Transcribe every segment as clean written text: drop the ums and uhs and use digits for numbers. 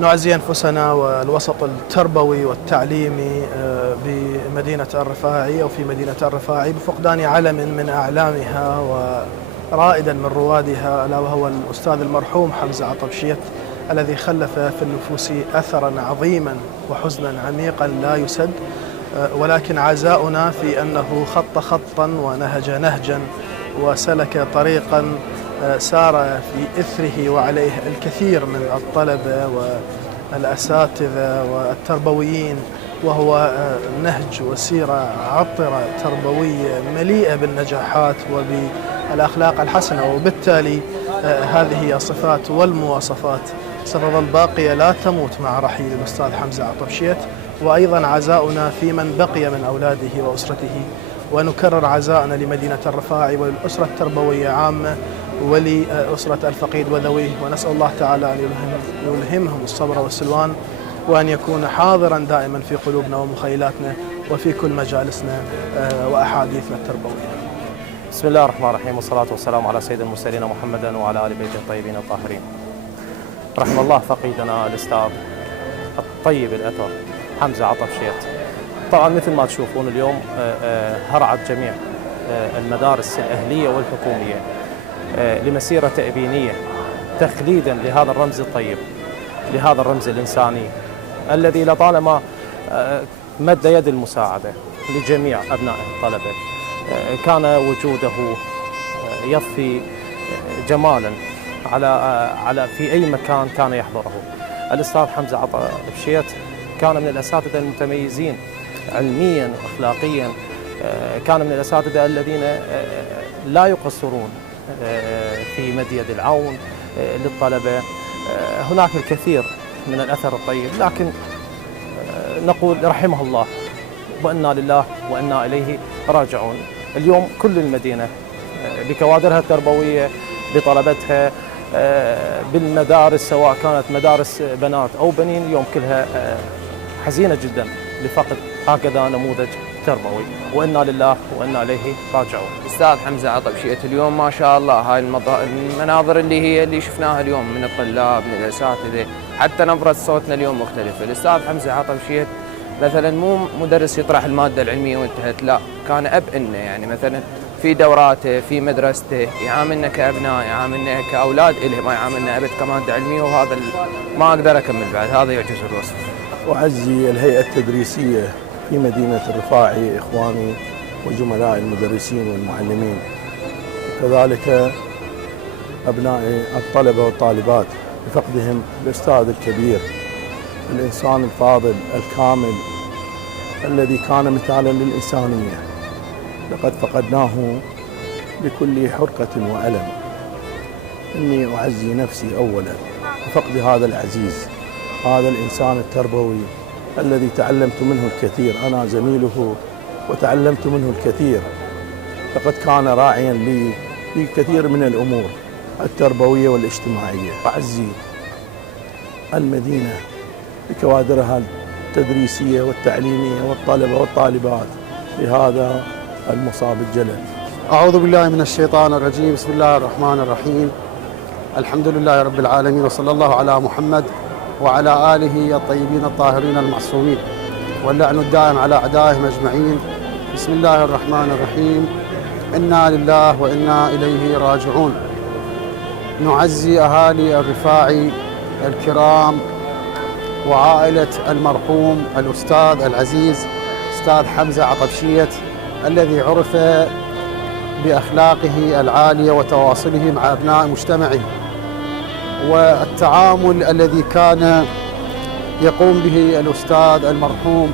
نعزي أنفسنا والوسط التربوي والتعليمي بمدينة الرفاعي أو في مدينة الرفاعي بفقدان علم من أعلامها ورائدا من روادها، ألا وهو الأستاذ المرحوم حمزة عطبشيت، الذي خلف في النفوس أثرا عظيما وحزنا عميقا لا يسد. ولكن عزاؤنا في أنه خط خطا ونهج نهجا وسلك طريقا سار في إثره وعليه الكثير من الطلبة والأساتذة والتربويين، وهو نهج وسيرة عطرة تربوية مليئة بالنجاحات وبالأخلاق الحسنة. وبالتالي هذه الصفات والمواصفات ستظل باقية لا تموت مع رحيل الأستاذ حمزة عطبشيت. وأيضا عزاؤنا في من بقي من أولاده وأسرته، ونكرر عزاءنا لمدينة الرفاعي وللأسرة التربوية عامة ولأسرة الفقيد وذويه، ونسأل الله تعالى أن يلهمهم الصبر والسلوان، وأن يكون حاضرا دائما في قلوبنا ومخيلاتنا وفي كل مجالسنا وأحاديثنا التربوية. بسم الله الرحمن الرحيم، والصلاة والسلام على سيد المرسلين محمدا وعلى آل بيته الطيبين الطاهرين. رحم الله فقيدنا الأستاذ الطيب الأثر حمزة عطبشيت. طبعا مثل ما تشوفون اليوم هرعت جميع المدارس الأهلية والحكومية لمسيرة تأبينية تخليدا لهذا الرمز الطيب، لهذا الرمز الإنساني الذي لطالما مد يد المساعدة لجميع أبناء الطلبة. كان وجوده يضفي جمالا على في أي مكان كان يحضره. الأستاذ حمزة عطبشيت كان من الأساتذة المتميزين علميا وأخلاقيا، كان من الأساتذة الذين لا يقصرون في مد يد العون للطلبة. هناك الكثير من الأثر الطيب، لكن نقول رحمه الله وإنا لله وإنا إليه راجعون. اليوم كل المدينة بكوادرها التربوية، بطلبتها، بالمدارس سواء كانت مدارس بنات أو بنين، اليوم كلها حزينة جدا لفقد هكذا نموذج تربوي، وإنا لله وإنا إليه راجعون. أستاذ حمزة عطبشيت اليوم ما شاء الله هاي المناظر اللي شفناها اليوم من الطلاب من الأساتذة، حتى نبرة صوتنا اليوم مختلفة. الأستاذ حمزة عطبشيت مثلا مو مدرس يطرح المادة العلمية وانتهت، لا، كان أب إلنا، يعني مثلا في دوراته في مدرسته يعاملنا كأبناء، يعاملنا كأولاد إله، ما يعاملنا أبد كمادة علمية، وهذا ما أقدر أكمل بعد، هذا يعجز الوصف. أعزي الهيئة التدريسية في مدينة الرفاعي، إخواني وزملاء المدرسين والمعلمين، وكذلك أبناء الطلبة والطالبات بفقدهم الأستاذ الكبير، الإنسان الفاضل الكامل الذي كان مثالا للإنسانية. لقد فقدناه بكل حرقة وألم. إني أعزي نفسي أولا بفقد هذا العزيز، هذا الإنسان التربوي الذي تعلمت منه الكثير، أنا زميله وتعلمت منه الكثير. لقد كان راعيا لي في كثير من الأمور التربوية والاجتماعية. أعزي المدينة بكوادرها التدريسية والتعليمية والطلبة والطالبات بهذا المصاب الجلل. أعوذ بالله من الشيطان الرجيم. بسم الله الرحمن الرحيم. الحمد لله رب العالمين، وصلى الله على محمد وعلى آله الطيبين الطاهرين المعصومين، واللعن الدائم على أعدائهم أجمعين. بسم الله الرحمن الرحيم. إنا لله وإنا إليه راجعون. نعزي أهالي الرفاعي الكرام وعائلة المرحوم الأستاذ العزيز أستاذ حمزة عطبشيت، الذي عرف بأخلاقه العالية وتواصله مع أبناء مجتمعه، والتعامل الذي كان يقوم به الأستاذ المرحوم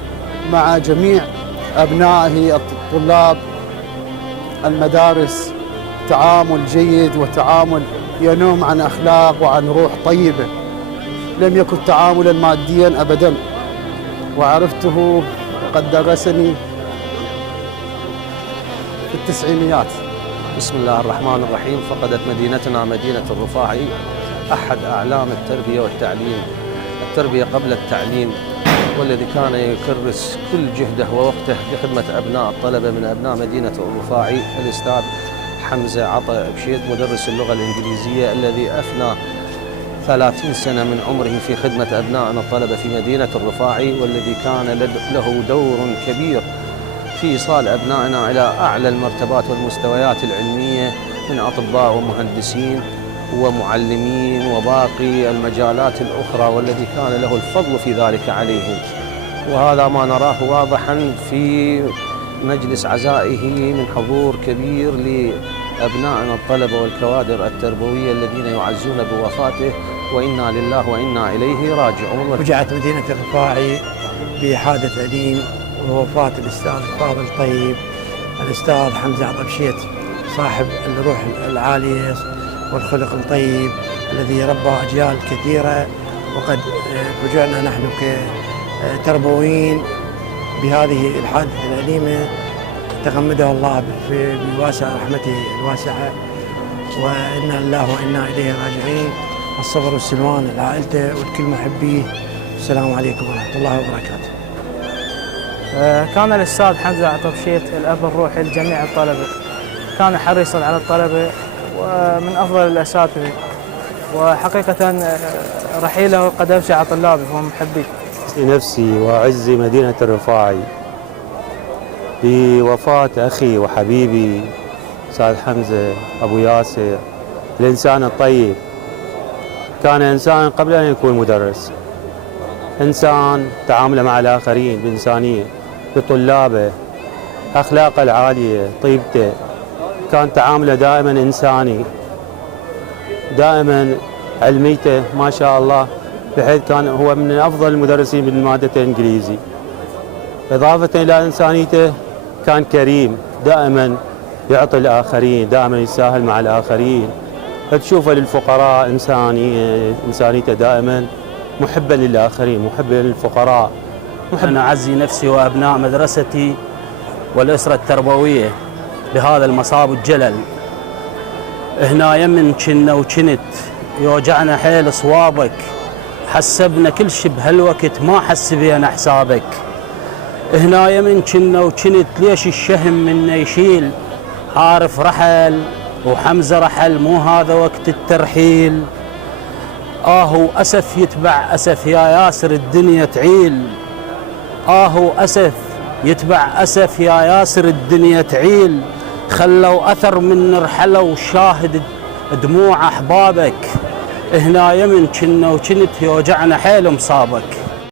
مع جميع أبنائه الطلاب المدارس، تعامل جيد وتعامل ينم عن أخلاق وعن روح طيبة. لم يكن تعاملا ماديا أبدا، وعرفته قد درسني في التسعينيات. بسم الله الرحمن الرحيم. فقدت مدينتنا مدينة الرفاعي أحد أعلام التربية والتعليم، التربية قبل التعليم، والذي كان يكرس كل جهده ووقته لخدمة أبناء الطلبة من أبناء مدينة الرفاعي، الأستاذ حمزة عطبشيت مدرس اللغة الإنجليزية، الذي أفنى 30 سنة من عمره في خدمة أبنائنا الطلبة في مدينة الرفاعي، والذي كان له دور كبير في إيصال أبنائنا إلى أعلى المرتبات والمستويات العلمية من أطباء ومهندسين ومعلمين وباقي المجالات الأخرى، والذي كان له الفضل في ذلك عليهم. وهذا ما نراه واضحا في مجلس عزائه من حضور كبير لأبنائنا الطلبة والكوادر التربوية الذين يعزون بوفاته، وإنا لله وإنا إليه راجعون. وجعت مدينة الرفاعي بحادث أليم ووفاة الأستاذ الفاضل طيب الأستاذ حمزة عطب شيت، صاحب الروح العالية والخلق الطيب الذي ربى أجيال كثيرة، وقد فجعنا نحن كتربويين بهذه الحادثة الأليمة. تغمده الله بواسع رحمته الواسعة، وإنا لله وإنا إليه راجعين. الصبر والسلوان لعائلته والكل محبيه. السلام عليكم ورحمة الله وبركاته. كان الأستاذ حمزة عطب شيت الأب الروحي لجميع الطلبة، كان حريصا على الطلبة ومن أفضل الأساتذة، وحقيقة رحيله قد أبشع طلابي ومحبيه. نفسي وأعز مدينة الرفاعي بوفاة أخي وحبيبي أستاذ حمزة أبو ياسر، الإنسان الطيب. كان إنسان قبل أن يكون مدرس، إنسان تعامل مع الآخرين بإنسانية، بطلابه، أخلاقه العالية، طيبته، كان تعامله دائما إنساني، دائما علميته ما شاء الله، بحيث كان هو من أفضل المدرسين بالمادة الإنجليزي. إضافة إلى إنسانيته كان كريم، دائما يعطي الآخرين، دائما يساهل مع الآخرين، تشوفه للفقراء إنسانيته دائما محبة للآخرين، محبة للفقراء. أنا أعزي نفسي وأبناء مدرستي والأسرة التربوية بهذا المصاب الجلل. هنا يمن كنا وكنت يوجعنا حيل صوابك، حسبنا كل شي بهالوقت ما حس بينا حسابك. هنا يمن كنا وكنت ليش الشهم منا يشيل، عارف رحل وحمزة رحل مو هذا وقت الترحيل. أسف يتبع أسف يا ياسر الدنيا تعيل، أسف يتبع أسف يا ياسر الدنيا تعيل. خلوا أثر من نرحلوا شاهد دموع أحبابك. هنا يمن كنا وكنت يوجعنا حيل مصابك.